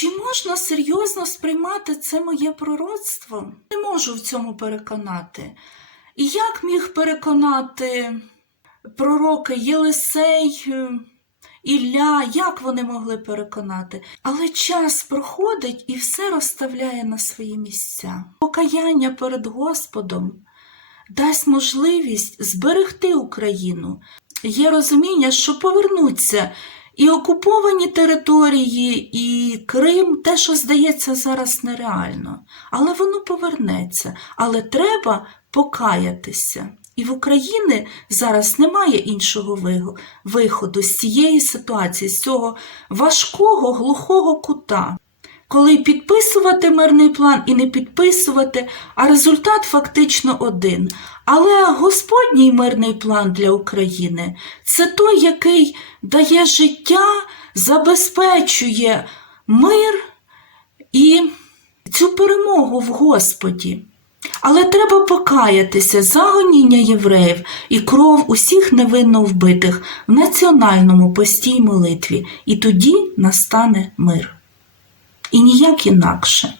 Чи можна серйозно сприймати це моє пророцтво? Не можу в цьому переконати. І як міг переконати пророки Єлисей, е, Ілля, як вони могли переконати? Але час проходить і все розставляє на свої місця. Покаяння перед Господом дасть можливість зберегти Україну. Є розуміння, що повернуться і окуповані території, і Крим, те, що здається зараз нереально. Але воно повернеться. Але треба покаятися. І в Україні зараз немає іншого виходу з цієї ситуації, з цього важкого, глухого кута. Коли підписувати мирний план і не підписувати, а результат фактично один. Але Господній мирний план для України це той, який дає життя, забезпечує мир і цю перемогу в Господі. Але треба покаятися за гоніння євреїв і кров усіх невинно вбитих в національному постій молитві, і тоді настане мир. І ніяк інакше.